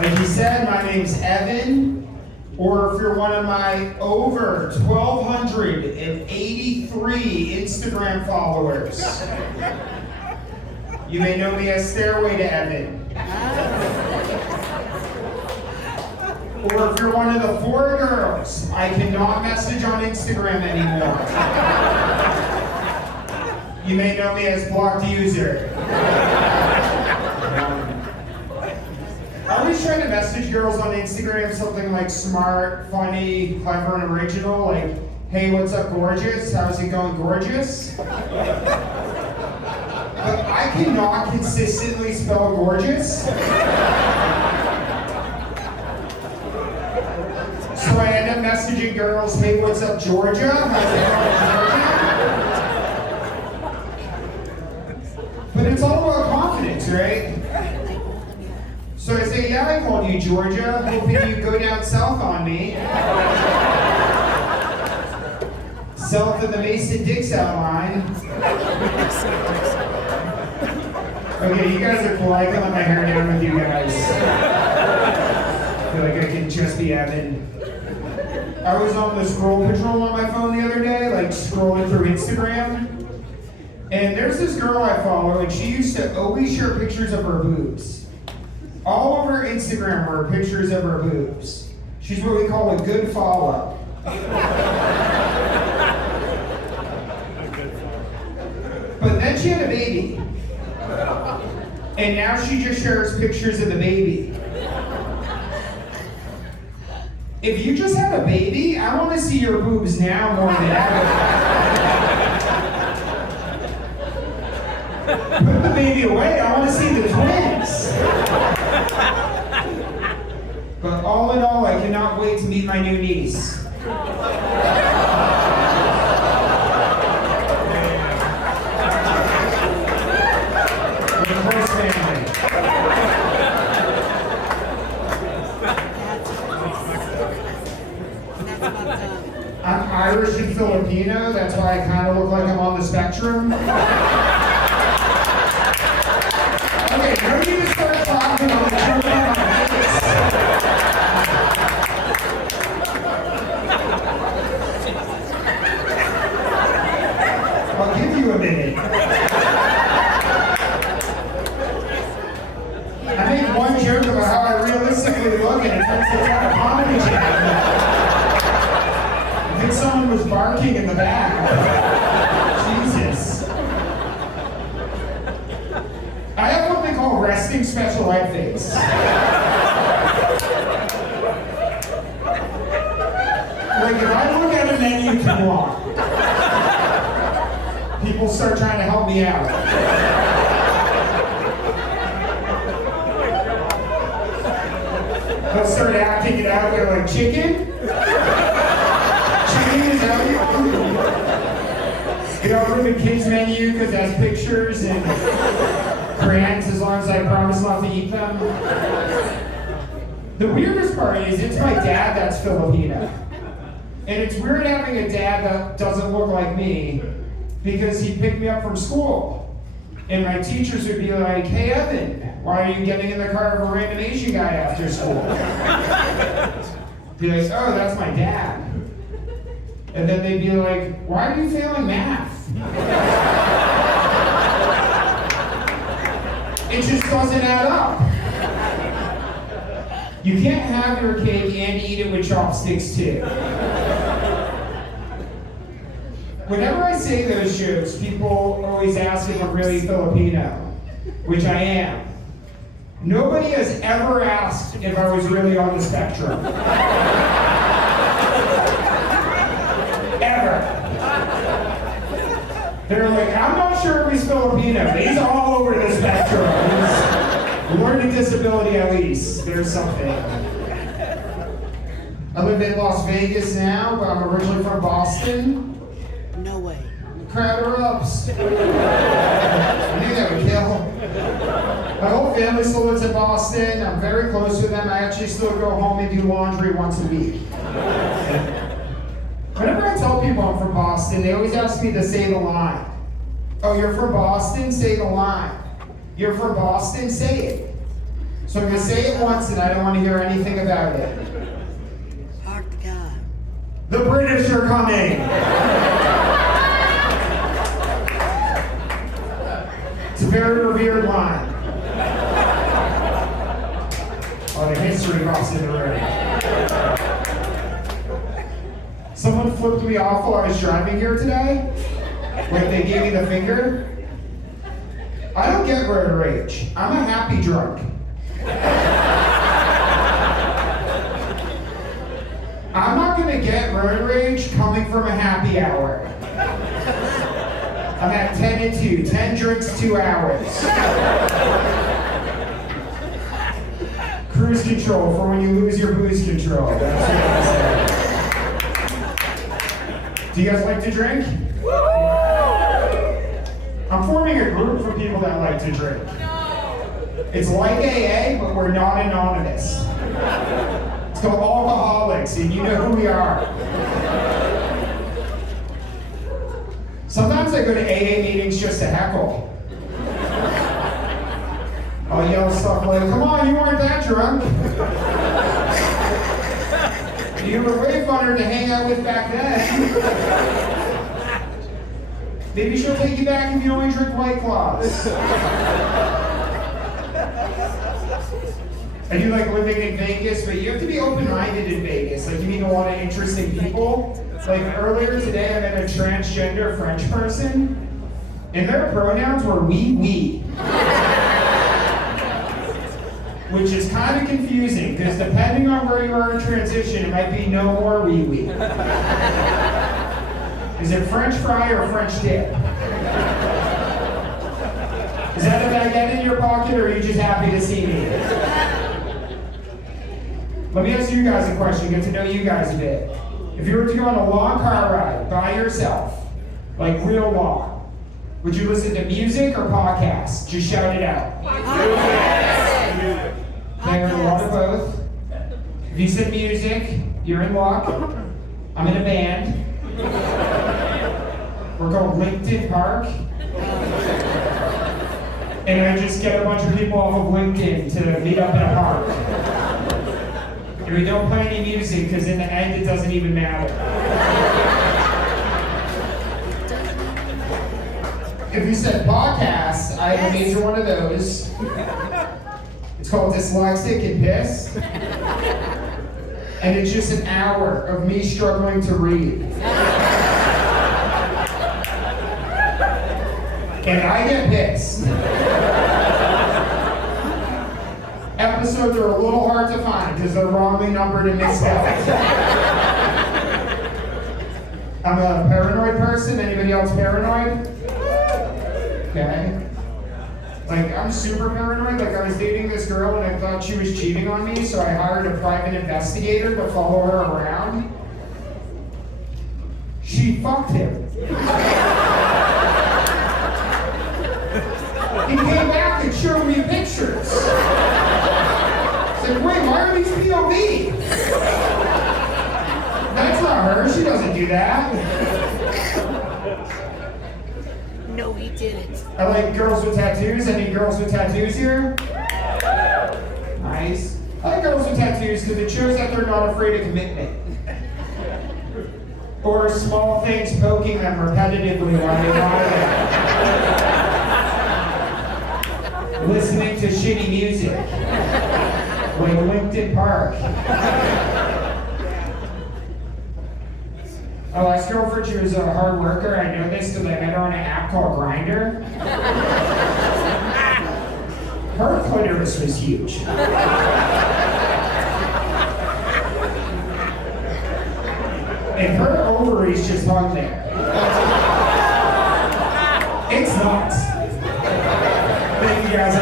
Like he said, my name's Evan, or if you're one of my over 1,283 Instagram followers, you may know me as Stairway to Evan. Or if you're one of the 4 girls I cannot message on Instagram anymore, you may know me as Blocked User. I always try to message girls on Instagram something like smart, funny, clever, and original, like, hey, what's up, gorgeous? How's it going, gorgeous? But I cannot consistently spell gorgeous. So I end up messaging girls, hey, what's up, Georgia? How's it going, Georgia? But it's all about confidence, right? So I say, yeah, I called you Georgia, hoping you'd go down south on me. South of the Mason-Dixon line. Okay, you guys are cool. I can let my hair down with you guys. I feel like I can just be Evan. I was on the scroll patrol on my phone the other day, like scrolling through Instagram. And there's this girl I follow, and she used to always share pictures of her boobs. All over Instagram were pictures of her boobs. She's what we call a good follow. But then she had a baby. And now she just shares pictures of the baby. If you just had a baby, I want to see your boobs now more than ever. Put the baby away, I want to see the twins. But all in all, I cannot wait to meet my new niece. The close family. I'm Irish and Filipino, that's why I kind of look like I'm on the spectrum. Okay, now you need to start talking on the truth of my face. I'll give you a minute. I made one joke about how I realistically look and it turns into a comedy jam. I think someone was barking in the back. Jesus. I have what they call resting special ed face. Like if I look at a menu too long, people start trying to help me out. They'll start acting it out. They're like, chicken? Chicken is out here? You know, for the kids menu because it has pictures and crayons as long as I promise not to eat them. The weirdest part is it's my dad that's Filipino. And it's weird having a dad that doesn't look like me because he picked me up from school. And my teachers would be like, hey Evan, why are you getting in the car of a random Asian guy after school? Be like, oh, that's my dad. And then they'd be like, why are you failing math? It just doesn't add up. You can't have your cake and eat it with chopsticks too. Whenever I say those jokes, people always ask if I'm really Filipino, which I am. Nobody has ever asked if I was really on the spectrum. Ever. They're like, I'm not sure if he's Filipino. He's all over the spectrum. He's learning disability at least. There's something. I live in Las Vegas now, but I'm originally from Boston. No way. Crowd erupts. I knew that would kill. My whole family still lives in Boston. I'm very close with them. I actually still go home and do laundry once a week. Whenever I tell people I'm from Boston, they always ask me to say the line. Oh, you're from Boston? Say the line. You're from Boston? Say it. So I'm going to say it once and I don't want to hear anything about it. Hark to God. The British are coming! It's a very revered line. Oh, the history buffs in the room. Someone flipped me off while I was driving here today. Like they gave me the finger. I don't get road rage. I'm a happy drunk. I'm not gonna get road rage coming from a happy hour. I'm at 10 and 2, 10 drinks, 2 hours. Cruise control for when you lose your booze control. That's what I say. Do you guys like to drink? I'm forming a group for people that like to drink. It's like AA, but we're not anonymous. It's called alcoholics, and you know who we are. Sometimes I go to AA meetings just to heckle. I'll yell stuff like, come on, you weren't that drunk. You were way funner to hang out with back then. Maybe she'll take you back if you only drink White Claws. I do like living in Vegas, but you have to be open-minded in Vegas. Like, you meet a lot of interesting people. Like, earlier today, I met a transgender French person, and their pronouns were we. Which is kind of confusing, because depending on where you are in transition, it might be no more we. Is it French fry or French dip? Is that a baguette in your pocket, or are you just happy to see me? Let me ask you guys a question, get to know you guys a bit. If you were to go on a long car ride by yourself, like real long, would you listen to music or podcasts? Just shout it out. Podcast. Okay, we're a lot of both. If you said music, you're in luck. I'm in a band. We're called LinkedIn Park. And I just get a bunch of people off of LinkedIn to meet up in a park. And we don't play any music because in the end it doesn't even matter. If you said podcast, I have a major one of those. It's called Dyslexic and Piss. And it's just an hour of me struggling to read. And I get pissed. Episodes are a little hard to find because they're wrongly numbered and misspelled. I'm a paranoid person. Anybody else paranoid? Okay. Like, I'm super paranoid. Like, I was dating this girl and I thought she was cheating on me, so I hired a private investigator to follow her around. She fucked him. He came back and showed me pictures. I said, wait, why are these POV? That's not her. She doesn't do that. No, he didn't. I like girls with tattoos. Any girls with tattoos here? Nice. I like girls with tattoos because it shows that they're not afraid of commitment. Or small things poking them repetitively while they lie there. Listening to shitty music. Like LinkedIn Park. Oh, ex-girlfriend, she was a hard worker. I know this because I met her on an app called Grindr. Her clitoris was huge. And her ovaries just hung there. It's nuts. Thank you guys.